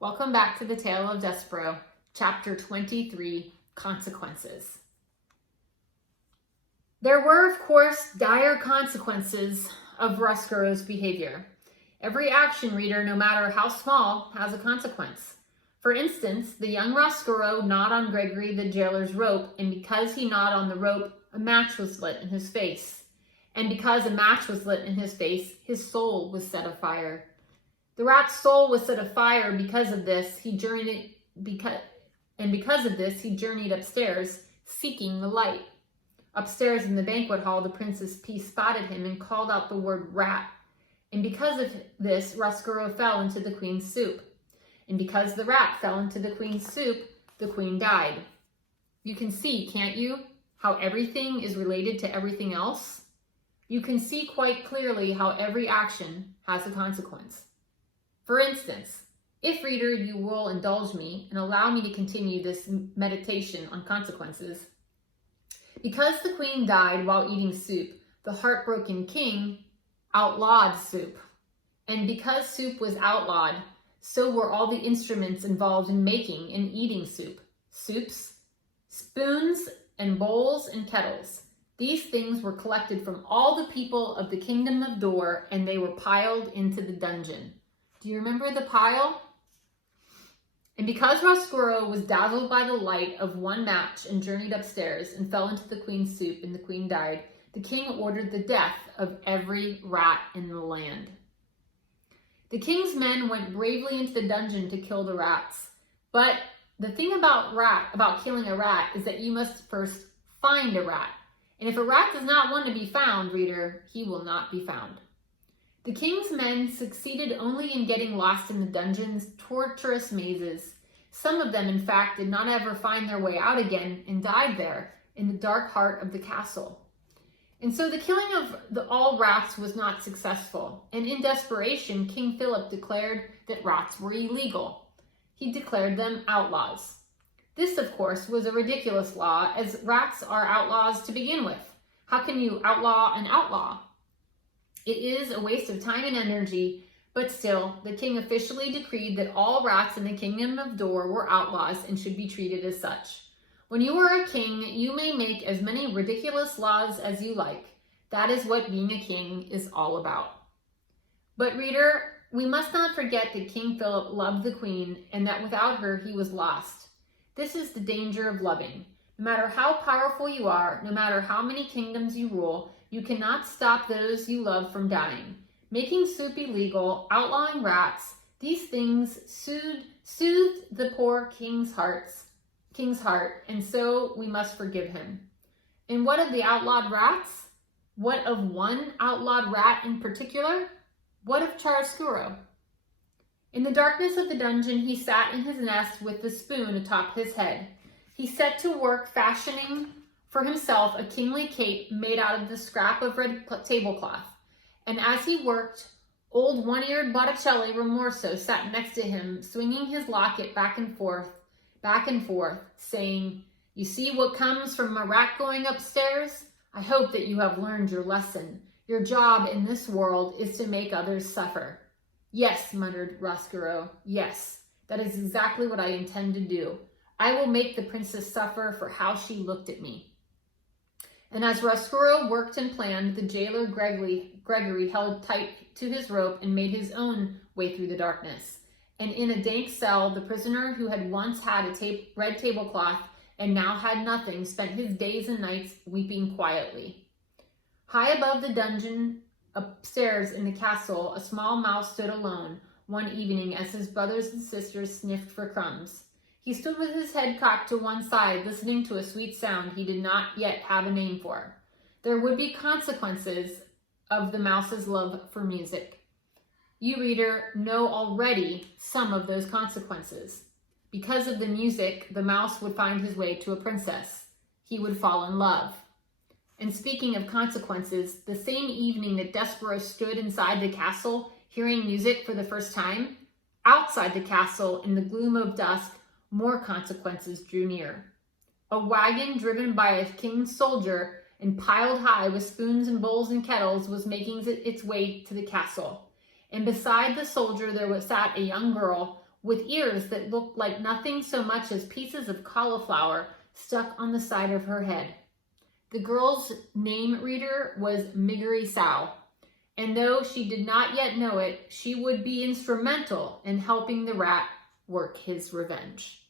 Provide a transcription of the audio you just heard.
Welcome back to the Tale of Despereaux, Chapter 23, Consequences. There were, of course, dire consequences of Despereaux's behavior. Every action, reader, no matter how small, has a consequence. For instance, the young Despereaux gnawed on Gregory the jailer's rope, and because he gnawed on the rope, a match was lit in his face. And because a match was lit in his face, his soul was set afire. The rat's soul was set afire. Because of this, he journeyed upstairs, seeking the light. Upstairs in the banquet hall, the Princess Peace spotted him and called out the word rat. And because of this, Despereaux fell into the queen's soup. And because the rat fell into the queen's soup, the queen died. You can see, can't you, how everything is related to everything else? You can see quite clearly how every action has a consequence. For instance, if, reader, you will indulge me and allow me to continue this meditation on consequences, because the queen died while eating soup, the heartbroken king outlawed soup. And because soup was outlawed, so were all the instruments involved in making and eating soup. Soups, spoons, and bowls and kettles. These things were collected from all the people of the kingdom of Dor, and they were piled into the dungeon. Do you remember the pile? And because Despereaux was dazzled by the light of one match and journeyed upstairs and fell into the queen's soup and the queen died, the king ordered the death of every rat in the land. The king's men went bravely into the dungeon to kill the rats. But the thing about killing a rat is that you must first find a rat. And if a rat does not want to be found, reader, he will not be found. The king's men succeeded only in getting lost in the dungeon's tortuous mazes. Some of them, in fact, did not ever find their way out again and died there in the dark heart of the castle. And so the killing of all rats was not successful. And in desperation, King Philip declared that rats were illegal. He declared them outlaws. This, of course, was a ridiculous law, as rats are outlaws to begin with. How can you outlaw an outlaw? It is a waste of time and energy, but still, the king officially decreed that all rats in the kingdom of Dor were outlaws and should be treated as such. When you are a king, you may make as many ridiculous laws as you like. That is what being a king is all about. But reader, we must not forget that King Philip loved the queen and that without her he was lost. This is the danger of loving. No matter how powerful you are, no matter how many kingdoms you rule, you cannot stop those you love from dying. Making soup illegal, outlawing rats, these things soothed the poor king's heart, and so we must forgive him. And what of the outlawed rats? What of one outlawed rat in particular? What of Despereaux? In the darkness of the dungeon, he sat in his nest with the spoon atop his head. He set to work fashioning for himself a kingly cape made out of the scrap of red tablecloth. And as he worked, old one-eared Botticelli Rimorso sat next to him, swinging his locket back and forth, saying, "You see what comes from a rat going upstairs? I hope that you have learned your lesson. Your job in this world is to make others suffer." "Yes," muttered Despereaux. "Yes, that is exactly what I intend to do. I will make the princess suffer for how she looked at me." And as Despereaux worked and planned, the jailer Gregory held tight to his rope and made his own way through the darkness. And in a dank cell, the prisoner who had once had a red tablecloth and now had nothing spent his days and nights weeping quietly. High above the dungeon, upstairs in the castle, a small mouse stood alone one evening as his brothers and sisters sniffed for crumbs. He stood with his head cocked to one side, listening to a sweet sound he did not yet have a name for. There would be consequences of the mouse's love for music. You, reader, know already some of those consequences. Because of the music, the mouse would find his way to a princess. He would fall in love. And speaking of consequences, the same evening that Despereaux stood inside the castle, hearing music for the first time, outside the castle, in the gloom of dusk, more consequences drew near. A wagon driven by a king's soldier and piled high with spoons and bowls and kettles was making its way to the castle. And beside the soldier there sat a young girl with ears that looked like nothing so much as pieces of cauliflower stuck on the side of her head. The girl's name reader was Miggery Sow, and though she did not yet know it, she would be instrumental in helping the rat work his revenge.